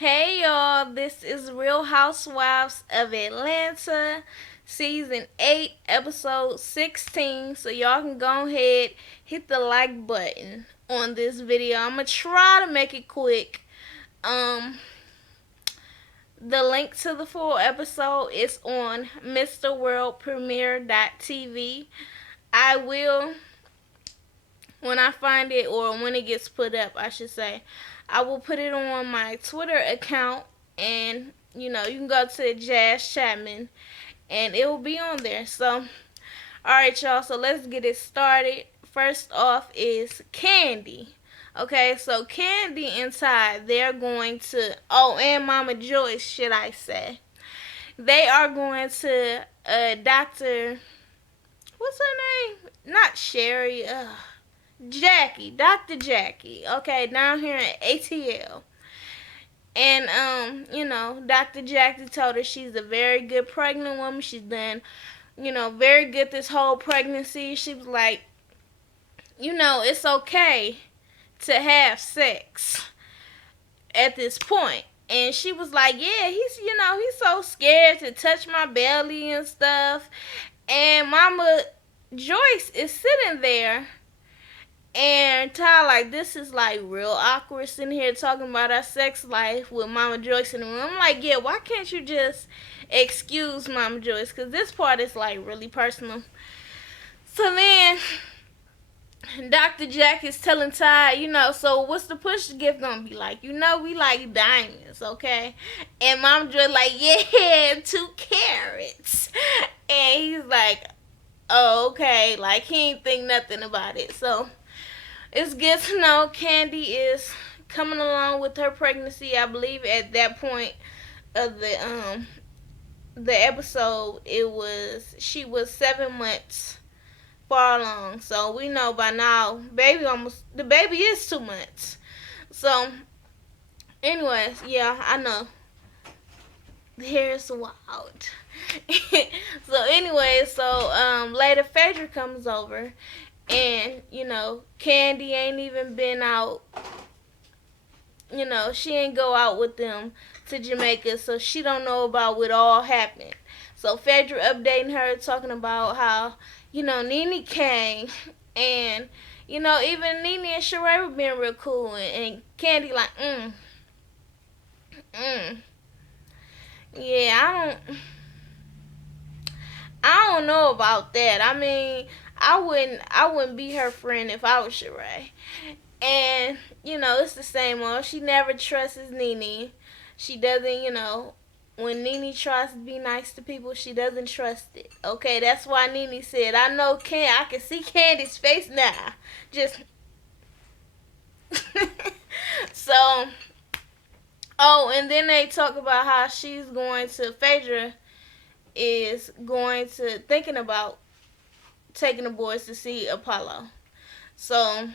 Hey y'all, this is Real Housewives of Atlanta, season 8, episode 16. So y'all can go ahead, hit the like button on this video. I'm gonna try to make it quick. Um the link to the full episode is on MrWorldPremiere.tv. I will, when I find it, or when it gets put up, I should say, I will put it on my Twitter account, and you can go to Jazz Chapman and it will be on there. So, alright, y'all, so let's get it started. First off is Candy. Okay, so Candy and Ty, they're going to, oh, and Mama Joyce, should I say, they are going to Dr. What's her name? Not Sherry. Jackie, Dr. Jackie, okay, down here in ATL. And Dr. Jackie told her she's a very good pregnant woman. She's done, very good this whole pregnancy. She was like, it's okay to have sex at this point. And she was like, yeah, he's so scared to touch my belly and stuff. And Mama Joyce is sitting there. And Ty, like, this is like real awkward sitting here talking about our sex life with Mama Joyce in the room. I'm like, yeah, why can't you just excuse Mama Joyce? Because this part is like really personal. So then Dr. Jack is telling Ty, so what's the push gift gonna be like? We like diamonds, okay? And Mama Joyce like, yeah, 2 carats. And he's like, oh, okay. Like, he ain't think nothing about it. So it's good to know Candy is coming along with her pregnancy. I believe at that point of the episode, she was 7 months far along. So we know by now, the baby is 2 months. So, anyways, yeah, I know. Here's wild. So anyway, later Phaedra comes over, and Candy ain't even been out. She ain't go out with them to Jamaica, so she don't know about what all happened. So Phaedra updating her, talking about how Nene came, and even Nene and Sheree were being real cool, and Candy like yeah, I don't know about that. I mean, I wouldn't be her friend if I was Sheree. And it's the same old. She never trusts Nene. She doesn't, when Nene tries to be nice to people, she doesn't trust it. Okay, that's why Nene said, I can see Candy's face now. Just so. Oh, and then they talk about how Phaedra is going to thinking about taking the boys to see Apollo. So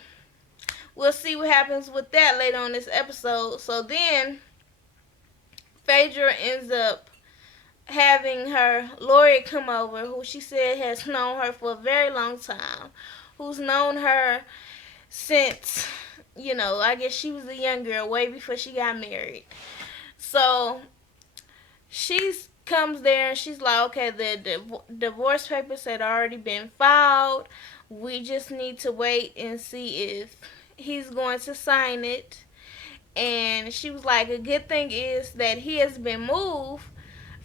we'll see what happens with that later on this episode. So then Phaedra ends up having her lawyer come over, who she said has known her for a very long time, who's known her since, I guess she was a young girl way before she got married. So she comes there and she's like, okay, the divorce papers had already been filed. We just need to wait and see if he's going to sign it. And she was like, a good thing is that he has been moved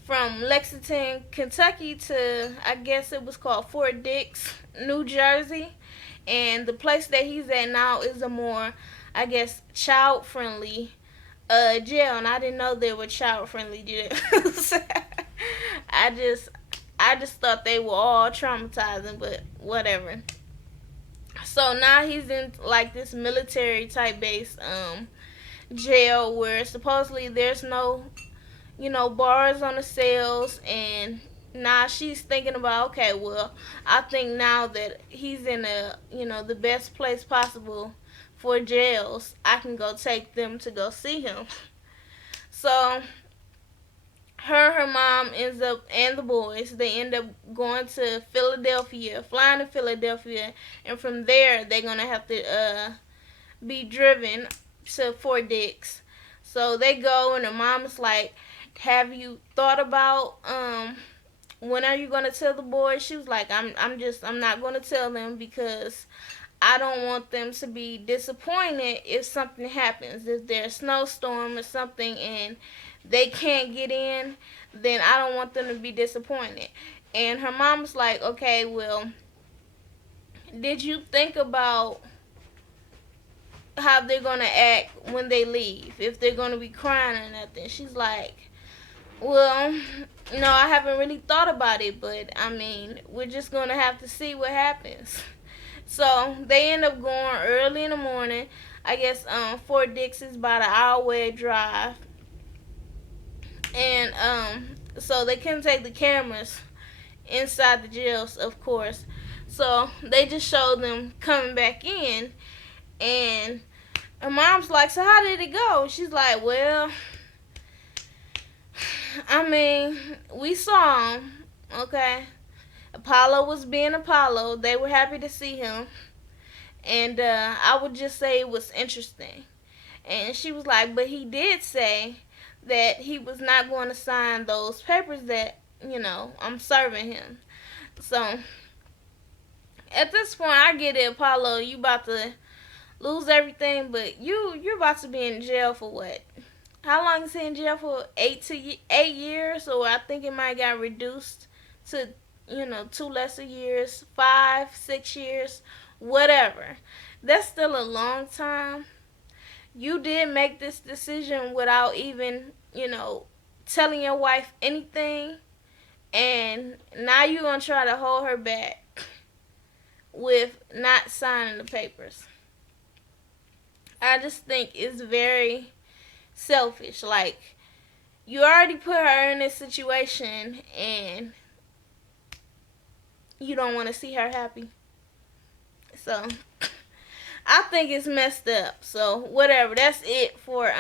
from Lexington, Kentucky to, I guess it was called Fort Dix, New Jersey. And the place that he's at now is a more, I guess, child-friendly jail. And I didn't know there were child-friendly jails. I just thought they were all traumatizing, but whatever. So now he's in like this military type base jail where supposedly there's no bars on the cells. And now she's thinking about, okay, well, I think now that he's in the best place possible for jails, I can go take them to go see him. So her mom ends up, and the boys, they end up going to Philadelphia, flying to Philadelphia, and from there they're gonna have to be driven to Fort Dix. So they go, and the mom is like, "Have you thought about when are you gonna tell the boys?" She was like, I'm not gonna tell them because I don't want them to be disappointed if something happens. If there's a snowstorm or something and they can't get in, then I don't want them to be disappointed." And her mom was like, "Okay, well, did you think about how they're gonna act when they leave? If they're gonna be crying or nothing?" She's like, "Well, no, I haven't really thought about it, but I mean, we're just gonna have to see what happens." So they end up going early in the morning. I guess Fort Dix is about an hour away drive, and so they couldn't take the cameras inside the jails, of course. So they just showed them coming back in, and her mom's like, "So how did it go?" She's like, "Well, I mean, we saw him, okay. Apollo was being Apollo. They were happy to see him, and I would just say it was interesting." And she was like, "But he did say that he was not going to sign those papers that, I'm serving him." So at this point, I get it, Apollo. You about to lose everything, but you're about to be in jail for what? How long is he in jail for? 8 years, or I think it might got reduced to 2 lesser years, 5, 6 years, whatever. That's still a long time. You did make this decision without even telling your wife anything, and now you're gonna try to hold her back with not signing the papers. I just think it's very selfish. Like, you already put her in this situation and you don't want to see her happy. So I think it's messed up. So whatever. That's it for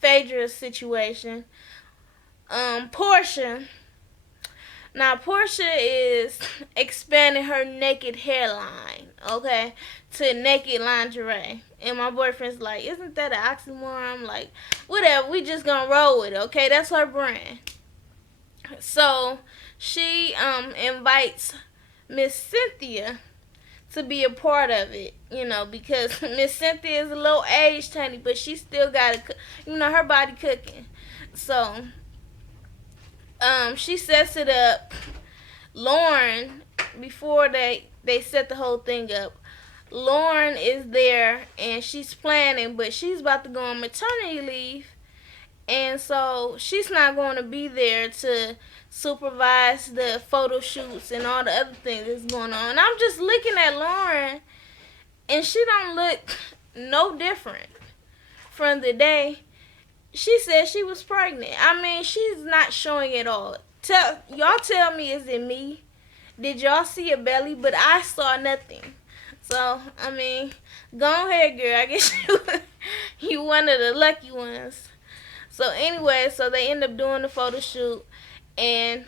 Phaedra's situation. Portia. Now Portia is expanding her naked hairline, okay, to naked lingerie. And my boyfriend's like, "Isn't that an oxymoron?" I'm like, "Whatever, we just gonna roll with it, okay? That's her brand." So she invites Miss Cynthia to be a part of it, because Miss Cynthia is a little aged, honey, but she still got her body cooking. So she sets it up. Lauren, before they set the whole thing up, Lauren is there and she's planning, but she's about to go on maternity leave, and so she's not going to be there to supervise the photo shoots and all the other things that's going on. And I'm just looking at Lauren, and she don't look no different from the day she said she was pregnant. I mean, she's not showing it all. Tell me, is it me? Did y'all see a belly? But I saw nothing. So I mean, go ahead, girl. I guess you one of the lucky ones. So anyway, so they end up doing the photo shoot, and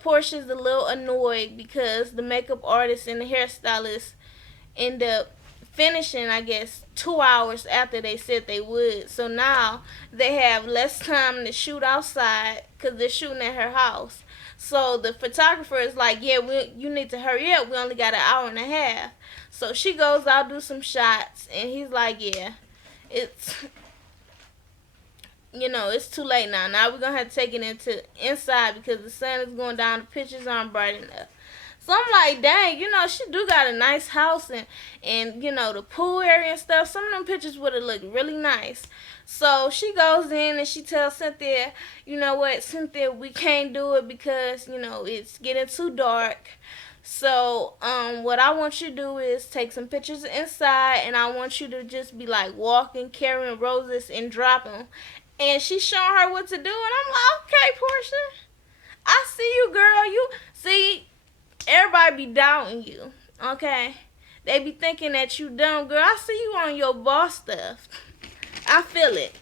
Portia's a little annoyed because the makeup artist and the hairstylist end up finishing, I guess, 2 hours after they said they would. So now they have less time to shoot outside because they're shooting at her house. So the photographer is like, "Yeah, you need to hurry up. We only got an hour and a half." So she goes out, do some shots, and he's like, "Yeah, it's it's too late now. Now we're gonna have to take it into inside because the sun is going down. The pictures aren't bright enough." So I'm like, dang, she do got a nice house and the pool area and stuff. Some of them pictures would have looked really nice. So she goes in and she tells Cynthia, "You know what, Cynthia, we can't do it because, it's getting too dark. So, what I want you to do is take some pictures inside, and I want you to just be like walking, carrying roses and dropping." And she's showing her what to do, and I'm like, "Okay, Portia, I see you, girl. You see, everybody be doubting you, okay? They be thinking that you dumb, girl. I see you on your boss stuff. I feel it."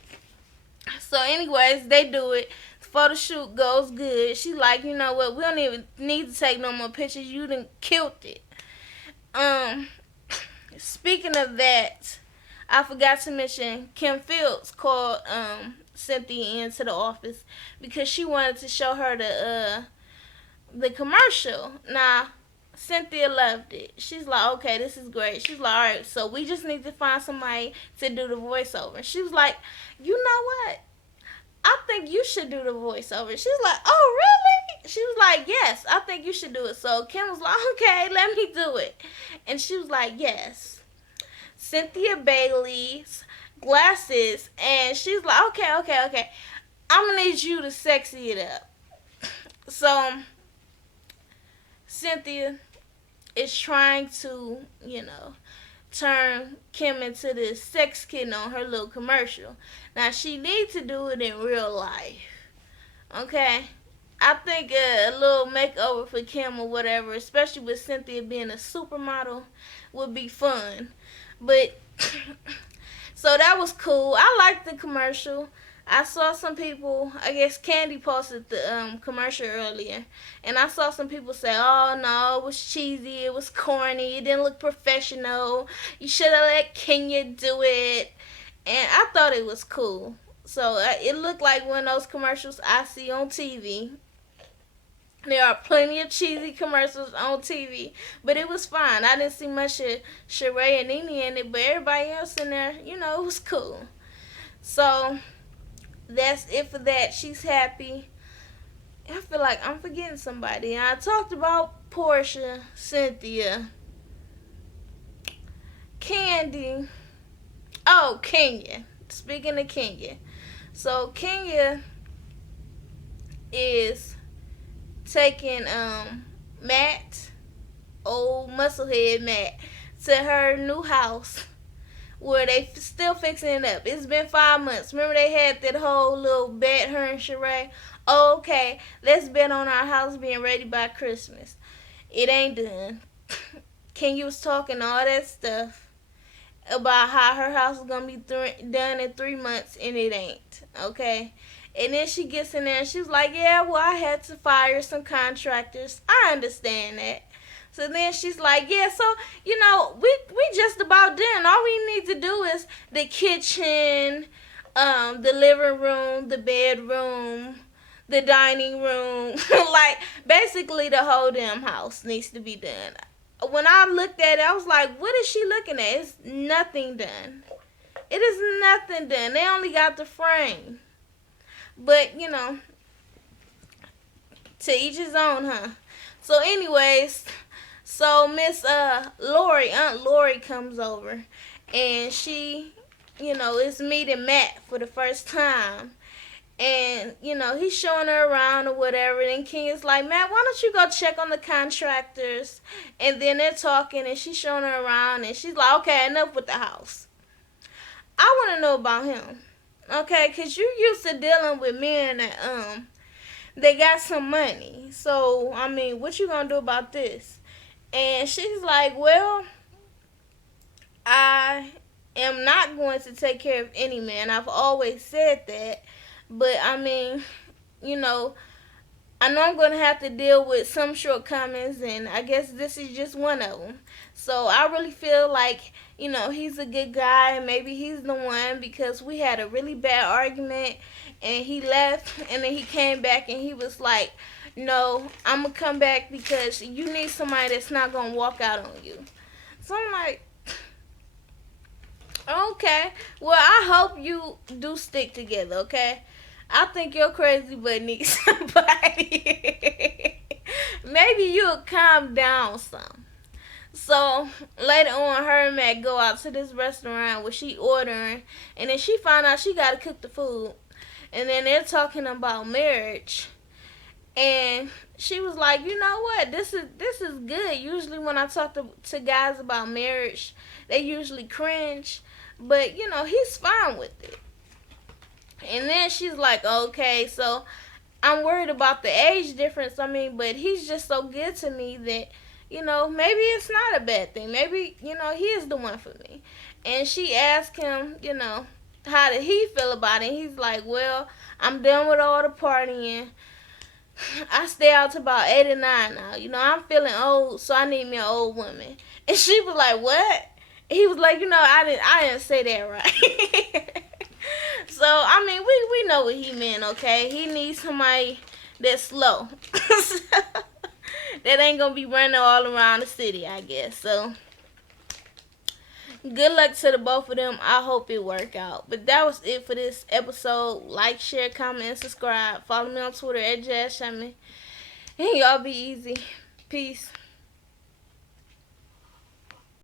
So anyways, they do it. The photo shoot goes good. She like, "You know what? We don't even need to take no more pictures. You done killed it." Speaking of that, I forgot to mention Kim Fields called Cynthia into the office because she wanted to show her the commercial. Now Cynthia loved it. She's like, okay, this is great. She's like, all right, so we just need to find somebody to do the voiceover. She was like, you know what? I think you should do the voiceover. She was like, oh, really? She was like, yes, I think you should do it. So Kim was like, okay, let me do it. And she was like, yes. Cynthia Bailey's glasses. And she's like, okay. I'm going to need you to sexy it up. So Cynthia is trying to, turn Kim into this sex kitten on her little commercial. Now she needs to do it in real life. Okay? I think a little makeover for Kim or whatever, especially with Cynthia being a supermodel, would be fun. But so that was cool. I liked the commercial. I saw some people, I guess Candy posted the commercial earlier, and I saw some people say, oh no, it was cheesy, it was corny, it didn't look professional, you should have let Kenya do it, and I thought it was cool. So it looked like one of those commercials I see on TV. There are plenty of cheesy commercials on TV, but it was fine. I didn't see much of Sheree and Nene in it, but everybody else in there, it was cool. So that's it for that. She's happy. I feel like I'm forgetting somebody. I talked about Portia, Cynthia, Candy. Oh, Kenya. Speaking of Kenya. So Kenya is taking Matt, old musclehead Matt, to her new house where they still fixing it up. It's been 5 months. Remember they had that whole little bet, her and Sheree? Oh, okay, let's bet on our house being ready by Christmas. It ain't done. Kenya was talking all that stuff about how her house is going to be done in 3 months, and it ain't. Okay? And then she gets in there and she's like, yeah, well, I had to fire some contractors. I understand that. So then she's like, yeah, so, we just about done. All we need to do is the kitchen, the living room, the bedroom, the dining room. Like, basically the whole damn house needs to be done. When I looked at it, I was like, what is she looking at? It's nothing done. It is nothing done. They only got the frame. But, to each his own, huh? So anyways, so Miss Lori, Aunt Lori comes over, and she, is meeting Matt for the first time. And, he's showing her around or whatever. And Kenya's like, Matt, why don't you go check on the contractors? And then they're talking, and she's showing her around. And she's like, okay, enough with the house. I want to know about him. Okay, because you used to dealing with men that, they got some money. So, I mean, what you going to do about this? And she's like, well, I am not going to take care of any man. I've always said that. But, I mean, I know I'm going to have to deal with some shortcomings, and I guess this is just one of them. So, I really feel like, he's a good guy, and maybe he's the one, because we had a really bad argument, and he left, and then he came back, and he was like, no, I'm going to come back because you need somebody that's not going to walk out on you. So, I'm like, okay, well, I hope you do stick together, okay? I think your crazy butt needs somebody. Maybe you'll calm down some. So later on, her and Matt go out to this restaurant where she ordering, and then she found out she gotta cook the food. And then they're talking about marriage, and she was like, you know what, this is good. Usually when I talk to guys about marriage, they usually cringe, but he's fine with it. And then she's like, okay, so I'm worried about the age difference. I mean, but he's just so good to me that, maybe it's not a bad thing. Maybe, he is the one for me. And she asked him, how did he feel about it? And he's like, well, I'm done with all the partying. I stay out to about 8 or 9 now. I'm feeling old, so I need me an old woman. And she was like, what? He was like, I didn't say that right. So I mean, we know what he meant. Okay, he needs somebody that's slow. That ain't gonna be running all around the city, I guess. So good luck to the both of them. I hope it work out. But that was it for this episode. Like, share, comment, and subscribe. Follow me on Twitter at JazzShaman. And y'all be easy. Peace.